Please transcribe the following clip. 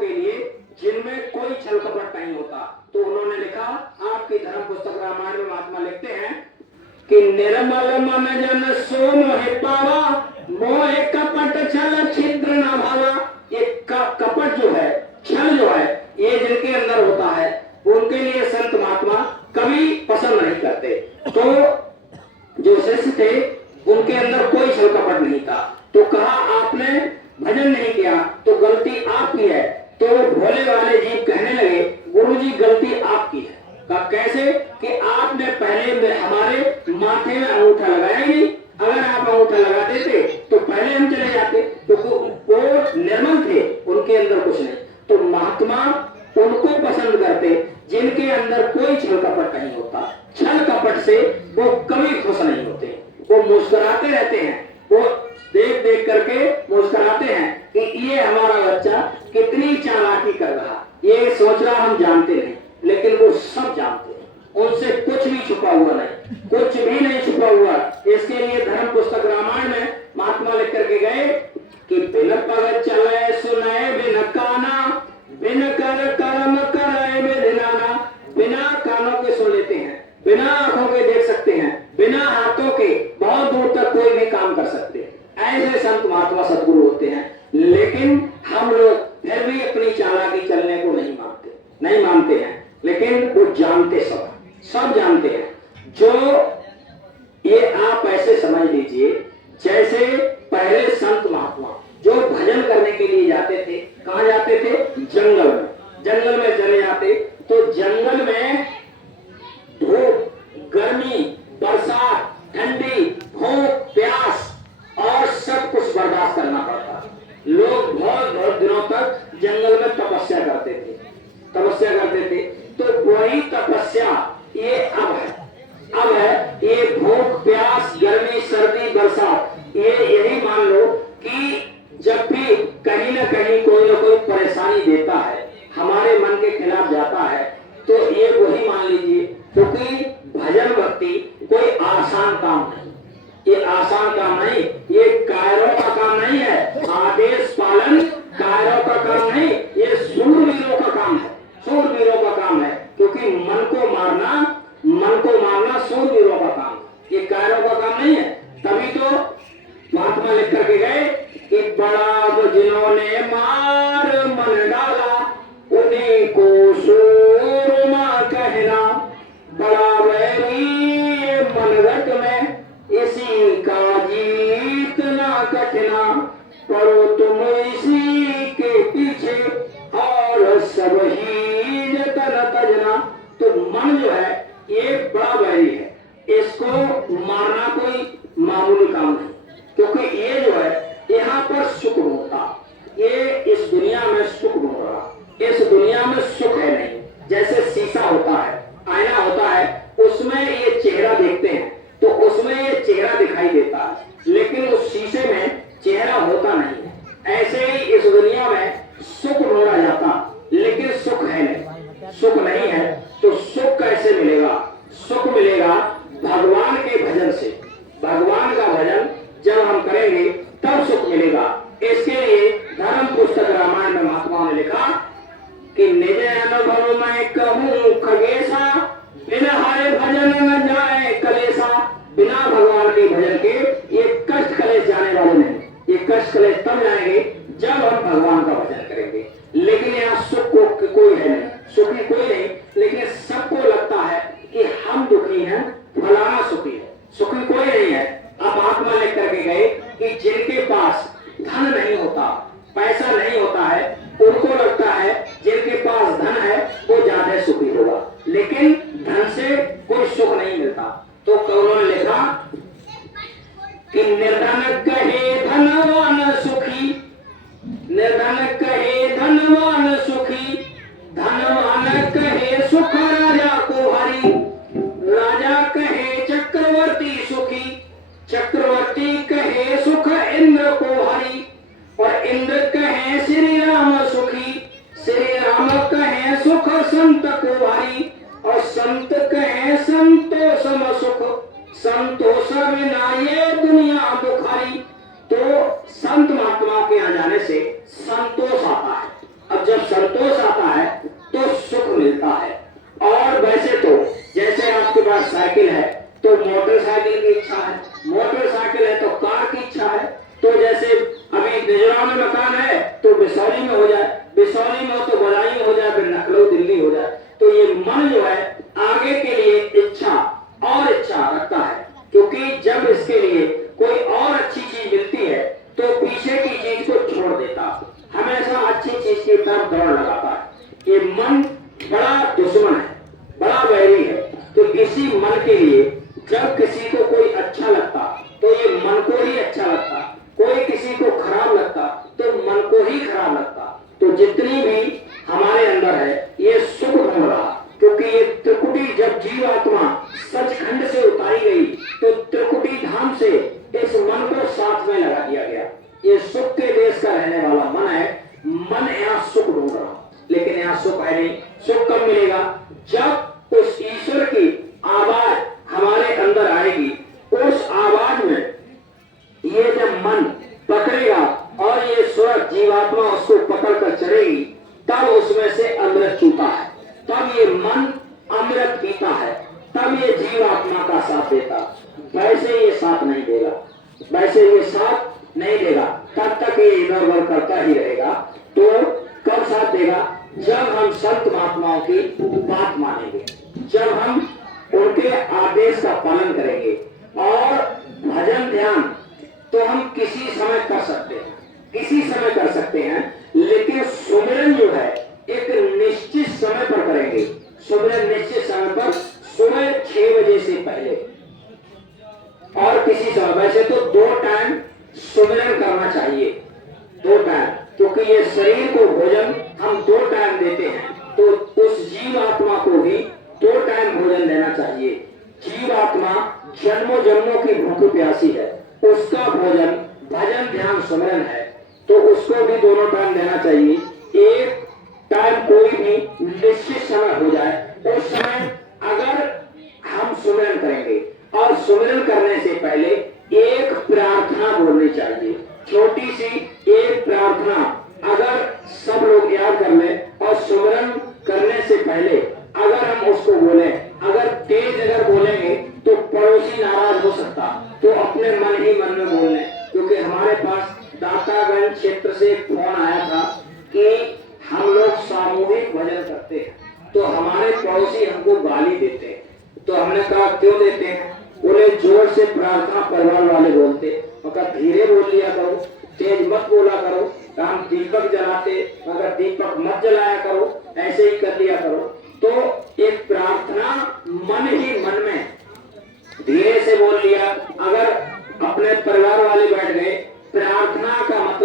के लिए जिनमें कोई छल कपट नहीं होता। तो उन्होंने लिखा, आपकी धर्म पुस्तक रामायण में महात्मा लिखते हैं कि निर्मल मन जन सो मोहि पावा, मोह कपट छल छिद्र न भावा। ये कपट जो है, छल जो है, ये जिनके अंदर होता है उनके लिए संत महात्मा कभी पसंद नहीं करते। तो जो शिष्य थे उनके अंदर कोई छल कपट नहीं था। तो कहा आपने भजन नहीं किया तो गलती आपकी है। तो भोले वाले जी कहने लगे, गुरुजी गलती आपकी है। कहा कैसे? कि आपने पहले में हमारे माथे में अंगूठा लगाया ही नहीं। अगर आप अंगूठा लगा देते तो पहले हम चले जाते। तो वो निर्मल थे, उनके अंदर कुछ नहीं। तो महात्मा उनको पसंद करते जिनके अंदर कोई छल कपट नहीं होता। छल कपट से वो कभी खुश नहीं होते, वो मुस्कुराते रहते हैं। वो देख देख करके मुस्कुराते हैं कि ये हमारा बच्चा कितनी चालाकी कर रहा, ये सोच रहा हम जानते नहीं, लेकिन वो सब जानते हैं। उनसे कुछ भी छुपा हुआ नहीं, कुछ भी नहीं छुपा हुआ। इसके लिए धर्म पुस्तक रामायण में महात्मा लिख करके गए कि बिन पग चले सुनाए बिन काना, बिन कर कर्म कराए बिनाना। बिना कानों के सुन लेते हैं, बिना आंखों के देख सकते हैं, बिना हाथों के बहुत दूर तक कोई भी काम कर सकते हैं। ऐसे संत महात्मा सदगुरु होते हैं। लेकिन हम लोग फिर भी अपनी चालाकी चलने को नहीं मानते हैं। लेकिन वो जानते, सब जानते हैं। जो ये आप ऐसे समझ लीजिए जैसे पहले संत महात्मा जो भजन करने के लिए जाते थे, कहाँ जाते थे? जंगल में चले जाते। तो जंगल में धूप, गर्मी, बरसात, ठंडी, भूख, प्यास और सब कुछ बर्दाश्त करना पड़ता। लोग बहुत दिनों तक जंगल में तपस्या करते थे। तो वही तपस्या ये अब है। ये भूख, प्यास, गर्मी, सर्दी, बरसात, ये यही मान लो कि जब भी कहीं ना कहीं कोई ना कोई परेशानी देता है, हमारे मन के खिलाफ जाता है, तो ये वही मान लीजिए। क्योंकि भजन भक्ति कोई आसान काम नहीं, ये आसान काम नहीं, ये कायरों का काम नहीं है। आदेश पालन कायरों का काम नहीं, ये शूरवीरों का काम है, शूरवीरों का काम है। क्योंकि मन को मारना शूरवीरों का काम है, ये कायरों का काम नहीं है। तभी तो महात्मा लिख करके गए कि बड़ा जिन्होंने मार मन डाला, उन्हीं को सूरमा कहना। बड़ा वैरी मनगट में, इसी का जीतना कठिना। परो तुम इसी के पीछे और सब ही जतन तजना। तो मन जो है ये बड़ा वैरी है, इसको मारना कोई मामूली काम नहीं। क्योंकि ये जो है यहाँ पर सुख होता, ये इस दुनिया में सुख हो रहा, इस दुनिया में सुख है नहीं। जैसे शीशा होता है, आईना होता है, उसमें ये चेहरा देखते हैं तो उसमें ये चेहरा दिखाई देता है, लेकिन उस शीशे में चेहरा होता नहीं है। ऐसे ही इस दुनिया में सुख ढूंढा जाता, लेकिन सुख है नहीं, सुख नहीं है। तो सुख कैसे मिलेगा? सुख मिलेगा भगवान के भजन से। भगवान का भजन जब हम करेंगे तब सुख मिलेगा। इसके लिए धर्म पुस्तक रामायण में महात्माओं ने लिखा कि निज अनुभव में कहूं खगेशा, बिना हरे भजन न जाए कलेसा। बिना भगवान के भजन के ये कष्ट कलेश जाने वाले नहीं। ये कष्ट कलेश तब जाएंगे जब हम भगवान का भजन करेंगे। लेकिन यहाँ सुख को कोई है नहीं, सुखी कोई नहीं, लेकिन सबको लगता है कि हम दुखी हैं, फलाना सुखी है, सुखी कोई नहीं है। अब महात्मा लिख करके गए कि जिनके पास धन नहीं होता, पैसा नहीं होता है, उनको लगता है जिनके पास धन है वो ज्यादा सुखी होगा, लेकिन धन से कोई सुख नहीं मिलता। तो उन्होंने लिखा कि निर्धन कहे धनवान सुखी, निर्धन कहे धनवान सुखी, धनवान कहे सुख राजा को हरि, राजा कहे चक्रवर्ती सुखी, चक्रवर्ती कहे सुख इंद्र को हरि, और इंद्र कहे श्री राम सुखी, श्री राम कहे सुख संत को हरि, और संत कहे संतोष सम सुख, संतोष बिना ये दुनिया दुखारी। तो संत महात्मा के यहाँ जाने से संतोष आता है। अब और जब संतोष आता है तो सुख मिलता है। और वैसे तो जैसे आपके पास साइकिल है तो मोटरसाइकिल की इच्छा है, मोटरसाइकिल है तो कार की इच्छा है। तो जैसे अभी मिजोरम में मकान है तो बिसौली में हो जाए, बिसौली में हो तो बदायूं में हो जाए, फिर लखनऊ दिल्ली हो जाए। तो ये मन जो है आगे के लिए इच्छा और इच्छा रखता है, क्योंकि जब इसके लिए कोई और अच्छी चीज मिलती है तो पीछे की चीज को छोड़ देता, हमेशा अच्छी चीज की तरफ दौड़ लगाता है। ये मन बड़ा दुश्मन है, बड़ा वैरी है। तो किसी मन के लिए जब किसी को कोई अच्छा लगता तो ये मन को ही अच्छा लगता, कोई किसी को खराब लगता तो मन को ही खराब लगता। तो जितनी भी हमारे अंदर है ये सुख ढूंढ रहा, क्योंकि ये त्रिकुटी जब जीवात्मा सचखंड से उतारी गई तो त्रिकुटी धाम से इस मन को साथ में लगा दिया गया। ये सुख के देश का रहने वाला मन है, मन यहाँ सुख ढूंढ रहा, लेकिन यहाँ सुख है नहीं। सुख कब मिलेगा? जब उस ईश्वर की आवाज हमारे अंदर आएगी, उस आवाज में ये जब मन पकड़ेगा और ये स्वर जीवात्मा उसको पकड़कर चढ़ेगी, तब उसमें से अमृत चूता है, तब ये मन अमृत पीता है, तब ये जीवात्मा का साथ देता। वैसे ये साथ नहीं देगा, वैसे ये साथ नहीं देगा, तब तक ये इधर उधर करता ही रहेगा। तो कब साथ देगा? जब हम संत महात्माओं की बात मानेंगे, जब हम उनके आदेश का पालन करेंगे। और भजन ध्यान तो हम किसी समय कर सकते हैं, किसी समय कर सकते हैं, लेकिन सुमिरन जो है एक निश्चित समय पर करेंगे। सुमिरन निश्चित समय पर सुबह 6 बजे से पहले और किसी समय। वैसे तो 2 टाइम सुमिरन करना चाहिए, 2 टाइम, क्योंकि ये शरीर को भोजन हम 2 टाइम देते हैं, तो उस जीवात्मा को भी 2 टाइम भोजन देना चाहिए। जीवात्मा जन्मों जन्मों की भूखी प्यासी है, उसका भोजन भजन ध्यान सुमिरन है, तो उसको भी दोनों टाइम देना चाहिए। एक टाइम कोई भी निश्चित समय हो जाए, उस समय अगर हम सुमिरन करेंगे और सुमिरन करने से पहले एक प्रार्थना बोलनी चाहिए, छोटी सी एक प्रार्थना। अगर सब लोग याद कर लें और सुमिरन करने से पहले अगर हम उसको बोले, अगर तेज अगर बोलेंगे तो पड़ोसी नाराज हो सकता, तो अपने मन ही मन में बोलने। क्योंकि हमारे पास दातागंज क्षेत्र से फोन आया था कि हम लोग सामूहिक भजन करते हैं, तो हमारे पड़ोसी हमको गाली देते हैं। तो हमने कहा क्यों देते हैं? बोले जोर से प्रार्थना परिवार वाले बोलते, मगर धीरे बोल लिया करो, तेज मत बोला करो। हम दीपक जलाते मगर दीपक मत जलाया करो, ऐसे ही कर लिया करो। तो एक प्रार्थना मन ही मन में धीरे से बोल लिया। अगर अपने परिवार वाले बैठ गए, प्रार्थना का मतलब